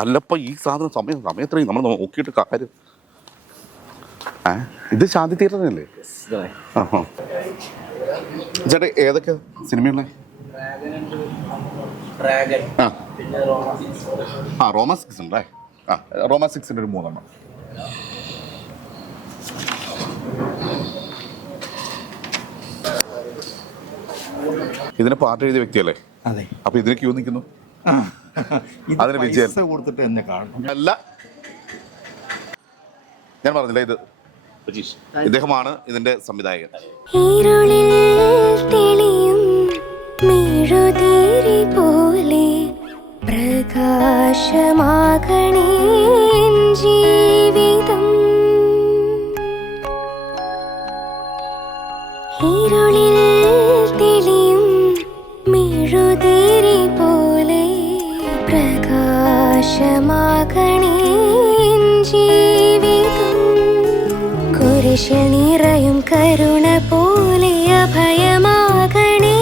അല്ലപ്പ ഈ സാധനം സമയത്രയും നമ്മൾ നോക്കിയിട്ട് കാര്യം. ഇത് ശാന്തി തീർന്നല്ലേ? ചേട്ടാ ഏതൊക്കെ സിനിമയുള്ള? റോമ 6 ഉണ്ടേ. റോമ 6ന്റെ ഒരു 3 ഇതിന് പാട്ട് എഴുതിയ വ്യക്തിയല്ലേ? അതെ. അപ്പൊ ഇതിന് ക്യൂ നിൽക്കുന്നു. അതിന് വിജയം കൊടുത്തിട്ട് എന്നെ കാണും അല്ല, ഞാൻ പറഞ്ഞില്ല, ഇത് ഇദ്ദേഹമാണ് ഇതിന്റെ സംവിധായകൻ. പ്രകാശമാകണേ ജീവിതം, ഇരുളിൽ തെളിയും മെഴുതിരി പോലെ പ്രകാശമാകണേ ജീവിതം, കുരിശിൽ നിറയും കരുണ പോലെ അഭയമാകണേ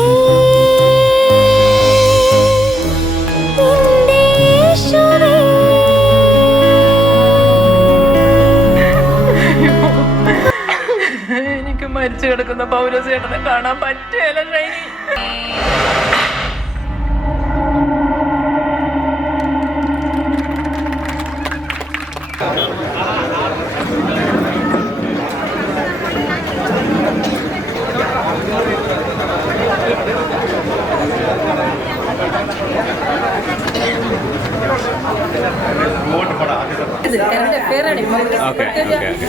എനിക്ക് മരിച്ചു കിടക്കുന്ന പൗലോസേട്ടനെ കാണാൻ പറ്റുകയില്ല ഷൈനി.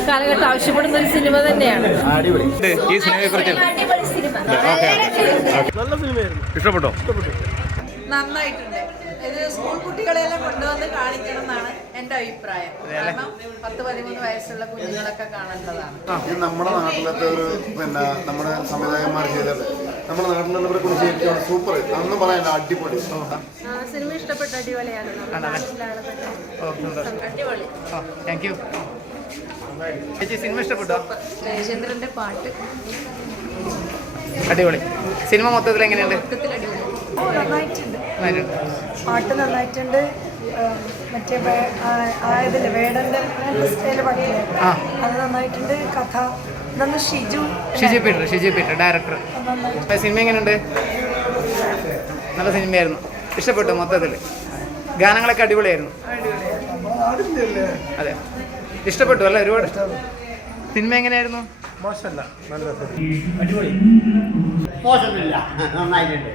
കാലഘട്ടം ആവശ്യപ്പെടുന്ന ഒരു സിനിമ തന്നെയാണ്. ഈ സിനിമയെ കുറിച്ച് നല്ല സിനിമയായിരുന്നു. ഇഷ്ടപ്പെട്ടോ? നന്നായിട്ടുണ്ട്. ഇത് സ്കൂൾ കുട്ടികളെല്ലാം കൊണ്ടുവന്ന് കാണിക്കണം എന്നാണ് എൻ്റെ അഭിപ്രായം. കാരണം 10-13 വയസ്സുള്ള കുഞ്ഞുങ്ങളൊക്കെ കാണേണ്ടതാണ്. ഇത് നമ്മുടെ നാട്ടിലത്തെ ഒരു നമ്മുടെ സംവിധായകന്മാർ ചെയ്തത് നമ്മുടെ നാട്ടിലുള്ളവരെ കുറിച്ച് ശരിക്കും സൂപ്പർ, അതൊന്നും പറയാൻ അടിപൊളി. സിനിമ ഇഷ്ടപ്പെട്ട അടിപൊളിയാണ്. അടിപൊളി. താങ്ക് യു ചേച്ചി. സിനിമ ഇഷ്ടപ്പെട്ടോ? ജയചന്ദ്രന്റെ പാട്ട് അടിപൊളി. സിനിമ മൊത്തത്തിൽ എങ്ങനെയുണ്ട്? പാട്ട് നന്നായിട്ടുണ്ട്. മറ്റേ ആയതില്ലേ വേടന്റെ സ്റ്റൈല് പാട്ടില്ലേ, അത് നന്നായിട്ടുണ്ട്. കഥ ഷിജു പീറ്റർ ഡയറക്ടർ. സിനിമ എങ്ങനെയുണ്ട്? നല്ല സിനിമയായിരുന്നു. ഇഷ്ടപ്പെട്ടു മൊത്തത്തിൽ. ഗാനങ്ങളൊക്കെ അടിപൊളിയായിരുന്നു. അതെ, ഇഷ്ടപ്പെട്ടു അല്ല? ഒരുപാട് സിനിമ എങ്ങനെയായിരുന്നു? മോശമല്ല, നല്ല അടിപൊളി. മോശമില്ല, നന്നായിട്ടുണ്ട്.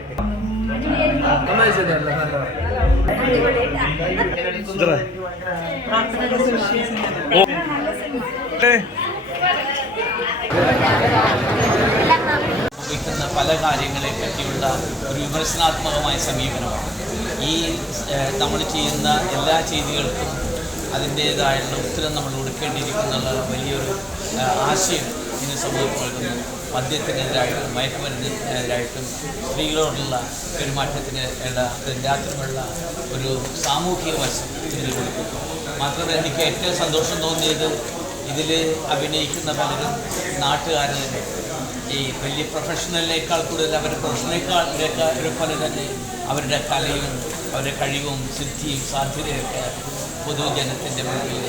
ഉപയോഗിക്കുന്ന പല കാര്യങ്ങളെ പറ്റിയുള്ള ഒരു വിമർശനാത്മകമായ സമീപനമാണ്. ഈ നമ്മൾ ചെയ്യുന്ന എല്ലാ ചെയ്തികൾക്കും അതിൻ്റേതായുള്ള ഉത്തരം നമ്മൾ കൊടുക്കേണ്ടിയിരിക്കുന്നുള്ള വലിയൊരു ആശയം ഇന്ന് സമൂഹത്തിൽ നൽകുന്നു. മദ്യത്തിനെതിരായിട്ടും മയക്കുമരുന്നിനെതിരായിട്ടും സ്ത്രീകളോടുള്ള പെരുമാറ്റത്തിന് എല്ലാത്തിനുമുള്ള ഒരു സാമൂഹിക വശം ഇതിൽ കൊടുക്കുന്നു. മാത്രമല്ല എനിക്ക് ഏറ്റവും സന്തോഷം തോന്നിയത് ഇതിൽ അഭിനയിക്കുന്ന പലരും നാട്ടുകാർ തന്നെ, ഈ വലിയ പ്രൊഫഷണലിനേക്കാൾ കൂടുതൽ അവരുടെ പ്രൊഫഷണലിനേക്കാൾ പോലെ തന്നെ അവരുടെ കലയും അവരുടെ കഴിവും സിദ്ധിയും സാധ്യതയൊക്കെ പൊതുജനത്തിൻ്റെ മുന്നിൽ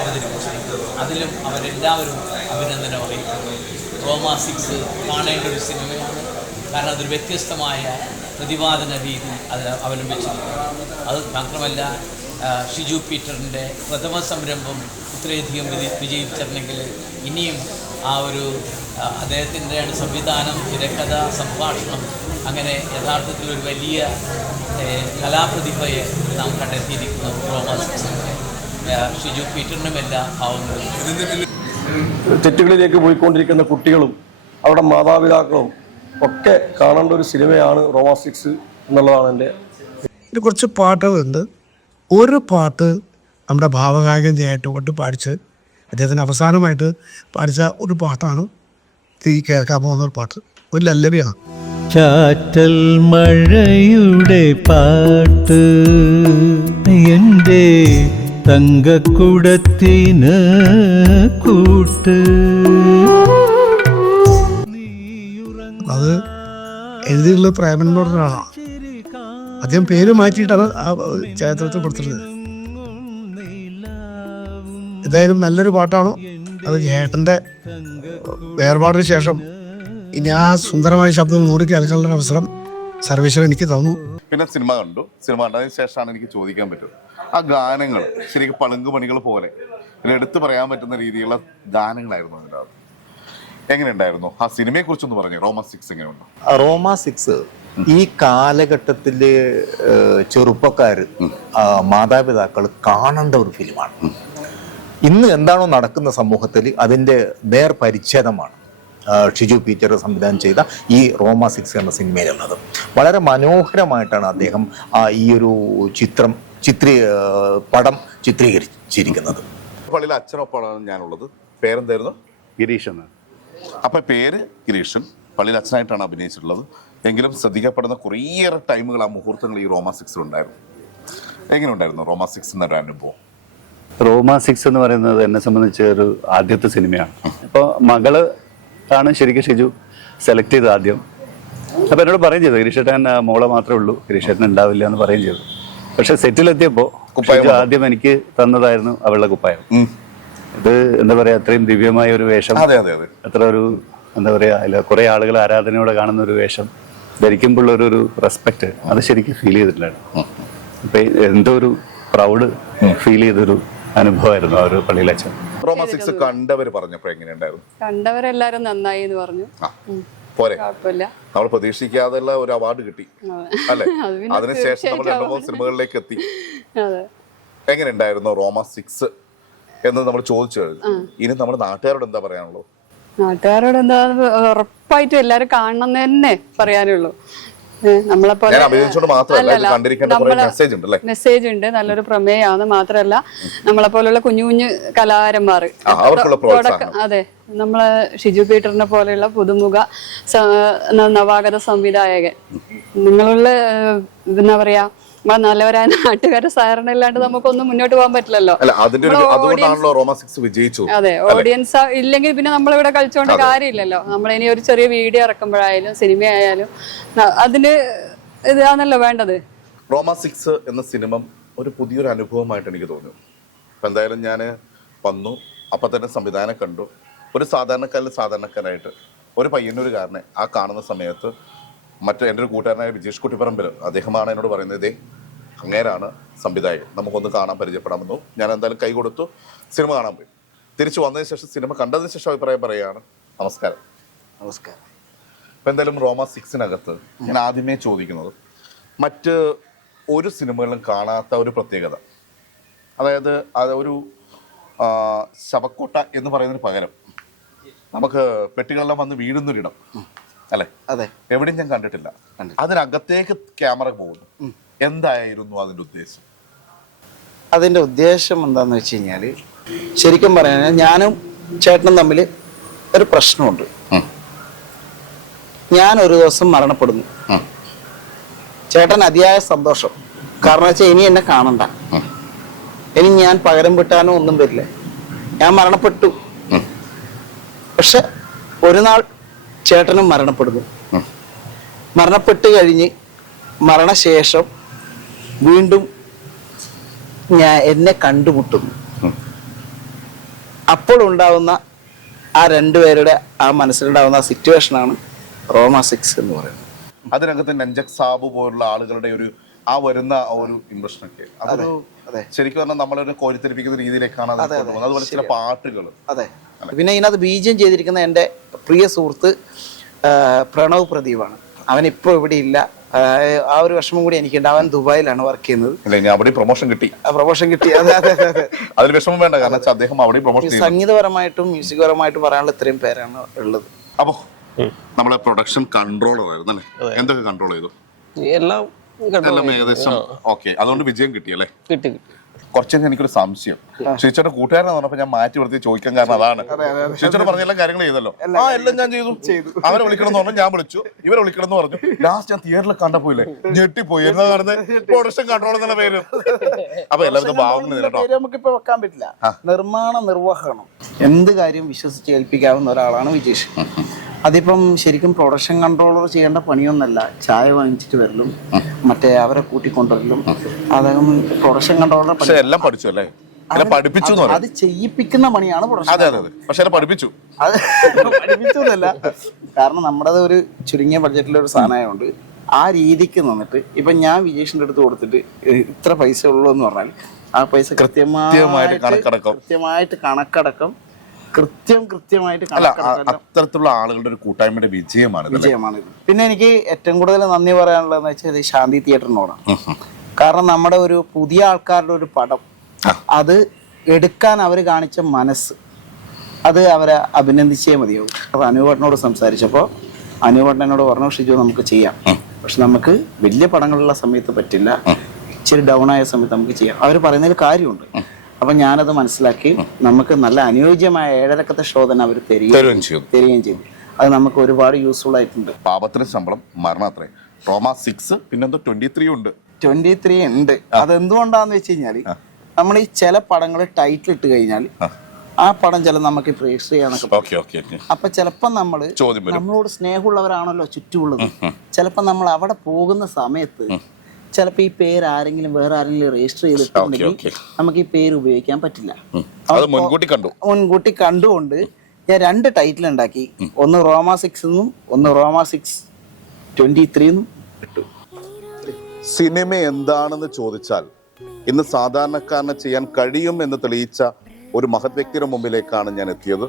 അവതരിപ്പിച്ചിരിക്കുന്നു. അതിലും അവരെല്ലാവരും അഭിനന്ദനം അറിയിക്കുന്നു. റോമ 6 കാണേണ്ട ഒരു സിനിമയാണ്. കാരണം അതൊരു വ്യത്യസ്തമായ പ്രതിപാദന രീതി അത് അവലംബിച്ചിരിക്കുന്നു. അത് മാത്രമല്ല ഷിജു പീറ്ററിൻ്റെ പ്രഥമ സംരംഭം ഇത്രയധികം വിജയിച്ചിട്ടുണ്ടെങ്കിൽ ഇനിയും ആ ഒരു അദ്ദേഹത്തിൻ്റെയാണ് സംവിധാനം, തിരക്കഥ, സംഭാഷണം, അങ്ങനെ യഥാർത്ഥത്തിൽ ഒരു വലിയ കലാപ്രതിഭയെ നാം കണ്ടെത്തിയിരിക്കുന്നു റോമ 6-ന്റെ. ഷിജു പീറ്ററിനുമെല്ലാം ആവുന്നത് തെറ്റുകളിലേക്ക് പോയിക്കൊണ്ടിരിക്കുന്ന കുട്ടികളും അവരുടെ മാതാപിതാക്കളും ഒക്കെ കാണേണ്ട ഒരു സിനിമയാണ് റോമ 6 എന്നുള്ളതാണ് എൻ്റെ. ഇതിൽ കുറച്ച് പാട്ടുകളുണ്ട്. ഒരു പാട്ട് നമ്മുടെ ഭാവഗായകനായിട്ട് കൊണ്ട് പാടിച്ച് അദ്ദേഹത്തിന് അവസാനമായിട്ട് പാടിച്ച ഒരു പാട്ടാണ് ഈ കേൾക്കാൻ പോകുന്ന ഒരു പാട്ട്. ഒരു ലല്ലവിയാണ്. ചാറ്റൽ മഴയുടെ പാട്ട് എൻ്റെ തങ്കക്കുടത്തിന് കൂട്ട്. അത് എഴുതിയുള്ള പ്രേമൻ എന്ന് പറഞ്ഞ ആളാണ്. അദ്ദേഹം പേര് മാറ്റിയിട്ടാണ് ആ ചരിത്രത്തിൽ കൊടുത്തിട്ടുള്ളത്. എന്തായാലും നല്ലൊരു പാട്ടാണ്. അത് ചേട്ടൻ്റെ വേർപാടിന് ശേഷം ഇനി ആ സുന്ദരമായ ശബ്ദം നൂറ് കേൾക്കാനുള്ള അവസരം സർവേശ്വരൻ എനിക്ക് തന്നു. പിന്നെ സിനിമ കണ്ടു. സിനിമ കണ്ടതിന് ശേഷമാണ് എനിക്ക് ചോദിക്കാൻ പറ്റും, ആ ഗാനങ്ങൾ ശരിക്കും പളുങ്ക് പണികൾ പോലെ എടുത്തു പറയാൻ പറ്റുന്ന രീതിയിലുള്ള ഗാനങ്ങളായിരുന്നു അതിനകത്ത്. എങ്ങനെയുണ്ടായിരുന്നു ആ സിനിമയെ കുറിച്ചൊന്ന് പറഞ്ഞു? റോമ 6 എങ്ങനെയുണ്ട്? റോമ 6 ഈ കാലഘട്ടത്തില് ചെറുപ്പക്കാർ മാതാപിതാക്കൾ കാണേണ്ട ഒരു ഫിലിമാണ്. ഇന്ന് എന്താണോ നടക്കുന്ന സമൂഹത്തിൽ അതിൻ്റെ നേർപരിച്ഛേദമാണ് ഷിജു പീറ്റർ സംവിധാനം ചെയ്ത ഈ റോമ 6 എന്ന സിനിമയിലുള്ളത്. വളരെ മനോഹരമായിട്ടാണ് അദ്ദേഹം ഈ ഒരു പടം ചിത്രീകരിച്ചിരിക്കുന്നത്. പള്ളിയിലെ അച്ഛനൊപ്പമാണ് ഞാനുള്ളത്. പേരെന്തായിരുന്നു? ഗിരീഷ് എന്ന്. അപ്പം പേര് ഗിരീഷൻ, പള്ളിയിൽ അച്ഛനായിട്ടാണ് അഭിനയിച്ചിട്ടുള്ളത്. എങ്കിലും ശ്രദ്ധിക്കപ്പെടുന്ന കുറേയേറെ ടൈമുകൾ, ആ മുഹൂർത്തങ്ങൾ ഈ റോമ 6 ഉണ്ടായിരുന്നു. എങ്ങനെയുണ്ടായിരുന്നു റോമ 6 എന്നൊരു അനുഭവം? റോമ 6 എന്ന് പറയുന്നത് എന്നെ സംബന്ധിച്ച് ഒരു ആദ്യത്തെ സിനിമയാണ്. അപ്പോൾ മകള് ആണ് ശരിക്കും ഷിജു സെലക്ട് ചെയ്തത് ആദ്യം. അപ്പോൾ എന്നോട് പറയും ചെയ്തു, ഗിരീഷേട്ടൻ മോളെ മാത്രമേ ഉള്ളൂ, ഗിരീഷേട്ടൻ ഉണ്ടാവില്ല എന്ന് പറയും ചെയ്തു. പക്ഷെ സെറ്റിലെത്തിയപ്പോൾ ആദ്യം എനിക്ക് തന്നതായിരുന്നു അവളുടെ കുപ്പായം. ഇത് എന്താ പറയാ, അത്രയും ദിവ്യമായ ഒരു വേഷം, അത്ര ഒരു എന്താ പറയാ, അതിൽ കുറെ ആളുകൾ ആരാധനയോടെ കാണുന്ന ഒരു വേഷം ധരിക്കുമ്പോൾ ഒരു റെസ്പെക്ട് അത് ശരിക്കും ഫീൽ ചെയ്തിട്ടുണ്ടായിരുന്നു. അപ്പൊ എന്തോ ഒരു പ്രൗഡ് ഫീൽ ചെയ്തൊരു അനുഭവമായിരുന്നു ആ ഒരു പള്ളിയിലെ അച്ഛൻ. റോമ 6 കണ്ടവർ പറഞ്ഞപ്പോ എങ്ങനെയുണ്ടായിരുന്നു? കണ്ടവരെല്ലാരും നന്നായി എന്ന് പറഞ്ഞു. പോരെ, കുഴപ്പമില്ല. നമ്മൾ പ്രതീക്ഷിക്കാതെ ഒരു അവാർഡ് കിട്ടി അല്ലെ? അതിനുശേഷം നമ്മൾ 2-3 സിനിമകളിലേക്ക് എത്തി. എങ്ങനെയുണ്ടായിരുന്നു റോമ 6 എന്ന് നമ്മൾ ചോദിച്ചു കഴിഞ്ഞു. ഇനി നമ്മുടെ നാട്ടുകാരോട് എന്താ പറയാനുള്ളത്? നാട്ടുകാരോട് എന്താ, ഉറപ്പായിട്ടും എല്ലാരും കാണണം തന്നെ പറയാനുള്ളൂ. നമ്മളെപ്പോലെ മെസ്സേജ് ഉണ്ട്, നല്ലൊരു പ്രമേയമാണ്. മാത്രമല്ല നമ്മളെപ്പോലുള്ള കുഞ്ഞു കുഞ്ഞു കലാകാരന്മാർ, അതെ, നമ്മളെ ഷിജു പീറ്ററിനെ പോലെയുള്ള പുതുമുഖ നവാഗത സംവിധായകൻ, നിങ്ങളുള്ള എന്താ പറയാ, നമ്മളെ നല്ലവരായ നാട്ടുകാരെ സഹകരണം ഇല്ലാണ്ട് നമുക്കൊന്നും മുന്നോട്ട് പോകാൻ പറ്റില്ലല്ലോ. അതെ, ഓഡിയൻസ് ഇല്ലെങ്കിൽ പിന്നെ നമ്മളിവിടെ കളിച്ചോണ്ട് കാര്യമില്ലല്ലോ. നമ്മളിനി ഒരു ചെറിയ വീഡിയോ ഇറക്കുമ്പോഴായാലും സിനിമ ആയാലും അതിന് ഇതാണല്ലോ വേണ്ടത്. റോമ 6 എന്ന സിനിമ ഒരു പുതിയൊരു അനുഭവമായിട്ട് എനിക്ക് തോന്നി. അപ്പം എന്തായാലും ഞാൻ വന്നു, അപ്പം തന്നെ സംവിധാനം കണ്ടു. ഒരു സാധാരണക്കാരായിട്ട് ഒരു പയ്യന്നൂരുകാരനെ ആ കാണുന്ന സമയത്ത് എൻ്റെ ഒരു കൂട്ടുകാരനായ വിജേഷ് കുട്ടിപ്പറമ്പിൽ, അദ്ദേഹമാണ് എന്നോട് പറയുന്നത്, ഇതേ അങ്ങേരാണ് സംവിധായകൻ, നമുക്കൊന്ന് കാണാൻ പരിചയപ്പെടാമെന്നു. ഞാൻ എന്തായാലും കൈ കൊടുത്തു, സിനിമ കാണാൻ പോയി. തിരിച്ചു വന്നതിന് ശേഷം, സിനിമ കണ്ടതിന് ശേഷം അഭിപ്രായം പറയുകയാണ്. നമസ്കാരം. അപ്പം എന്തായാലും റോമ 6-നകത്ത് ഞാൻ ആദ്യമേ ചോദിക്കുന്നത്, മറ്റ് ഒരു സിനിമകളിലും കാണാത്ത ഒരു പ്രത്യേകത, അതായത് ഒരു ശവക്കോട്ട എന്ന് പറയുന്നതിന് പകരം നമുക്ക് പെട്ടികളെല്ലാം വന്ന് വീഴുന്നൊരിടം അല്ലെ? അതെ, എവിടെയും ഞാൻ കണ്ടിട്ടില്ല. അതിനകത്തേക്ക് ക്യാമറ പോകുന്നു. എന്തായിരുന്നു അതിന്റെ ഉദ്ദേശം? അതിന്റെ ഉദ്ദേശം എന്താന്ന് വെച്ച് കഴിഞ്ഞാല്, ശരിക്കും പറയാൻ ഞാനും ചേട്ടനും തമ്മിൽ ഒരു പ്രശ്നമുണ്ട്. ഞാൻ ഒരു ദിവസം മരണപ്പെടുന്നു. ചേട്ടൻ അതിയായ സന്തോഷം. കാരണം വെച്ചാൽ ഇനി എന്നെ കാണണ്ട, ഇനി ഞാൻ പകരം വിട്ടാനോ ഒന്നും വരില്ല. ഞാൻ മരണപ്പെട്ടു. പക്ഷെ ഒരു നാൾ ചേട്ടനും മരണപ്പെടുന്നു. മരണപ്പെട്ട് കഴിഞ്ഞ് മരണശേഷം വീണ്ടും എന്നെ കണ്ടുമുട്ടുന്നു. അപ്പോൾ ഉണ്ടാവുന്ന ആ രണ്ടുപേരുടെ ആ മനസ്സിലുണ്ടാവുന്ന സിറ്റുവേഷനാണ് റോമ 6 എന്ന് പറയുന്നത്. അതിനകത്ത് നഞ്ചക് സാബു പോലുള്ള ആളുകളുടെ ആ വരുന്ന ഒരു ഇംപ്രഷൻ ഒക്കെ ശരിക്കും പറഞ്ഞാൽ നമ്മളൊരു കോരിത്തിരിപ്പിക്കുന്ന രീതിയിലേക്കാണ് അതുപോലെ ചില പാട്ടുകൾ. അതെ, പിന്നെ ഇതിനകത്ത് ബീജം ചെയ്തിരിക്കുന്ന എൻ്റെ പ്രിയ സുഹൃത്ത് പ്രണവ് പ്രദീപാണ്. അവനിപ്പോൾ ഇവിടെ ഇല്ല. ആ ഒരു വിഷമം കൂടി എനിക്കുണ്ട്. അവൻ ദുബായിലാണ് വർക്ക് ചെയ്യുന്നത്. പ്രൊമോഷൻ കിട്ടി. അതെ അതെ അതെ, അതിൽ വിഷമം വേണ്ട. കാരണം അദ്ദേഹം അവിടെ പ്രൊമോഷൻ സംഗീതപരമായിട്ടും മ്യൂസിക് പരമായിട്ടും പറയാനുള്ള ഇത്രയും പേരാണ് ഉള്ളത്. അപ്പോ നമ്മളെ പ്രൊഡക്ഷൻ കൺട്രോളർ ആയിരുന്നു അല്ലേ? എന്തൊക്കെ കൺട്രോൾ ചെയ്തു? എല്ലാം ഏകദേശം ഓക്കെ. അതുകൊണ്ട് വിജയം കിട്ടിയല്ലേ? കിട്ടി. കുറച്ചൊക്കെ എനിക്കൊരു സംശയം, ചേച്ചിയുടെ കൂട്ടുകാരനെ പറഞ്ഞപ്പോ ഞാൻ മാറ്റി നിർത്തി ചോദിക്കാൻ കാരണം അതാണ്. ചേച്ചിയുടെ പറഞ്ഞ എല്ലാ കാര്യങ്ങളും ചെയ്തല്ലോ. എല്ലാം ഞാൻ ചെയ്തു. അവരെ വിളിക്കണം എന്ന് പറഞ്ഞു, ഞാൻ വിളിച്ചു. ഇവരെ വിളിക്കണം എന്ന് പറഞ്ഞു. ലാസ്റ്റ് ഞാൻ തിയേറ്ററിൽ കണ്ടപ്പോയില്ലേ, ഞെട്ടിപ്പോയി. എന്താ പറയുന്നത്, പ്രൊഡക്ഷൻ കൺട്രോൾ എന്നുള്ള പേര്. അപ്പൊ എല്ലാവരും നമുക്കിപ്പോ വെക്കാൻ പറ്റില്ല. നിർമ്മാണ നിർവഹണം എന്ത് കാര്യം വിശ്വസിച്ച് ഏൽപ്പിക്കാവുന്ന ഒരാളാണ് വിജേഷ്. അതിപ്പം ശരിക്കും പ്രൊഡക്ഷൻ കൺട്രോളർ ചെയ്യേണ്ട പണിയൊന്നല്ല. ചായ വാങ്ങിച്ചിട്ട് വരലും മറ്റേ അവരെ കൂട്ടിക്കൊണ്ടുവരലും അദ്ദേഹം പ്രൊഡക്ഷൻ കൺട്രോളർ എല്ലാം പഠിച്ചു അല്ലേ? അല്ല പഠിപ്പിച്ചു എന്ന് അത് പറയാം. ചെയ്യിപ്പിക്കുന്ന പണിയാണ് അതെ പ്രൊഡക്ഷൻ. അതെ അതെ, പക്ഷെ അല്ല പഠിപ്പിച്ചു. അത് പഠിപ്പിച്ചൊന്നുമല്ല, കാരണം നമ്മുടെ ഒരു ചുരുങ്ങിയ ബഡ്ജറ്റിലൊരു സാധനമായതുകൊണ്ട് ആ രീതിക്ക് നിന്നിട്ട് ഇപ്പൊ ഞാൻ വിജേഷിന്റെ അടുത്ത് കൊടുത്തിട്ട് ഇത്ര പൈസ ഉള്ളൂ എന്ന് പറഞ്ഞാൽ ആ പൈസ കൃത്യമായിട്ട് കണക്കടക്കം. കൃത്യമായിട്ട് കണക്കടക്കം കൃത്യമായിട്ട് അല്ല കണക്കടക്കം അത്തരത്തിലുള്ള ആളുകളുടെ ഒരു കൂട്ടായ്മയുടെ വിജയമാണ് ഇത്. വിജയമാണിത്. പിന്നെ എനിക്ക് ഏറ്റവും കൂടുതൽ നന്ദി പറയാനുള്ളതെന്ന് വെച്ചാൽ ഇത് ശാന്തി തിയേറ്ററിനോടാണ്. കാരണം നമ്മുടെ ഒരു പുതിയ ആൾക്കാരുടെ ഒരു പടം അത് എടുക്കാൻ അവർ കാണിച്ച മനസ്സ്, അത് അവരെ അഭിനന്ദിച്ചേ മതിയാവും. അപ്പോൾ അനുവേട്ടനോട് സംസാരിച്ചപ്പോൾ അനുവേട്ടൻ എന്നോട് പറഞ്ഞു, ഷിജു നമുക്ക് ചെയ്യാം, പക്ഷെ നമുക്ക് വലിയ പടങ്ങളുള്ള സമയത്ത് പറ്റില്ല, ഇച്ചിരി ഡൗൺ ആയ സമയത്ത് നമുക്ക് ചെയ്യാം. അവർ പറയുന്നതിൽ കാര്യമുണ്ട്. അപ്പം ഞാനത് മനസ്സിലാക്കി നമുക്ക് നല്ല അനുയോജ്യമായ 7:30 ഷോ തന്നെ അവർ തരികയും ചെയ്തു. അത് നമുക്ക് ഒരുപാട് യൂസ്ഫുൾ ആയിട്ടുണ്ട്. പാപത്തിന് ശമ്പളം മരണത്രേ. റോമ 6 പിന്നെന്തോ 23 ഉണ്ട്. 23 ഉണ്ട്. അതെന്തുകൊണ്ടാന്ന് വെച്ച് കഴിഞ്ഞാല് നമ്മൾ ഈ ചില പടങ്ങൾ ടൈറ്റിൽ ഇട്ട് കഴിഞ്ഞാൽ ആ പടം ചില നമുക്ക് രജിസ്റ്റർ ചെയ്യാനൊക്കെ. അപ്പൊ ചിലപ്പോ നമ്മളോട് സ്നേഹമുള്ളവരാണല്ലോ ചുറ്റുമുള്ളത്. ചിലപ്പോ നമ്മൾ അവിടെ പോകുന്ന സമയത്ത് ചിലപ്പോ ഈ പേര് ആരെങ്കിലും വേറെ ആരെങ്കിലും രജിസ്റ്റർ ചെയ്തിട്ടുണ്ടെങ്കിൽ നമുക്ക് ഈ പേര് ഉപയോഗിക്കാൻ പറ്റില്ല. മുൻകൂട്ടി കണ്ടുകൊണ്ട് ഞാൻ 2 ടൈറ്റിൽ ഉണ്ടാക്കി. ഒന്ന് റോമ 6 എന്നും ഒന്ന് റോമ 6:23 എന്നും ഇട്ടു. സിനിമ എന്താണെന്ന് ചോദിച്ചാൽ ഇന്ന് സാധാരണക്കാരന് ചെയ്യാൻ കഴിയും എന്ന് തെളിയിച്ച ഒരു മഹത് വ്യക്തിയുടെ മുമ്പിലേക്കാണ് ഞാൻ എത്തിയത്.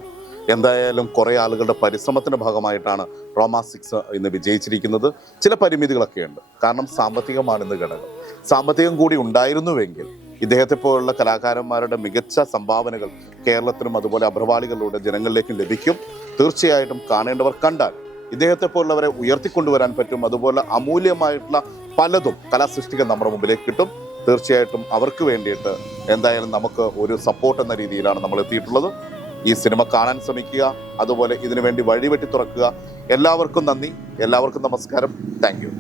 എന്തായാലും കുറേ ആളുകളുടെ പരിശ്രമത്തിന്റെ ഭാഗമായിട്ടാണ് റോമ 6 ഇന്ന് വിജയിച്ചിരിക്കുന്നത്. ചില പരിമിതികളൊക്കെ ഉണ്ട്, കാരണം സാമ്പത്തികമാണ് ഇന്ന് ഘടകം. സാമ്പത്തികം കൂടി ഉണ്ടായിരുന്നുവെങ്കിൽ ഇദ്ദേഹത്തെ പോലുള്ള കലാകാരന്മാരുടെ മികച്ച സംഭാവനകൾ കേരളത്തിനും അതുപോലെ അഭ്രവാളികളിലൂടെ ജനങ്ങളിലേക്കും ലഭിക്കും. തീർച്ചയായിട്ടും കാണേണ്ടവർ കണ്ടാൽ ഇദ്ദേഹത്തെ പോലുള്ളവരെ ഉയർത്തിക്കൊണ്ടുവരാൻ പറ്റും. അതുപോലെ അമൂല്യമായിട്ടുള്ള പലതും കലാസൃഷ്ടികൾ നമ്മുടെ മുമ്പിലേക്ക് കിട്ടും. തീർച്ചയായിട്ടും അവർക്ക് വേണ്ടിയിട്ട് എന്തായാലും നമുക്ക് ഒരു സപ്പോർട്ട് എന്ന രീതിയിലാണ് നമ്മൾ എത്തിയിട്ടുള്ളത്. ഈ സിനിമ കാണാൻ ശ്രമിക്കുക, അതുപോലെ ഇതിനു വേണ്ടി വഴിവെട്ടി തുറക്കുക. എല്ലാവർക്കും നന്ദി, എല്ലാവർക്കും നമസ്കാരം. Thank you.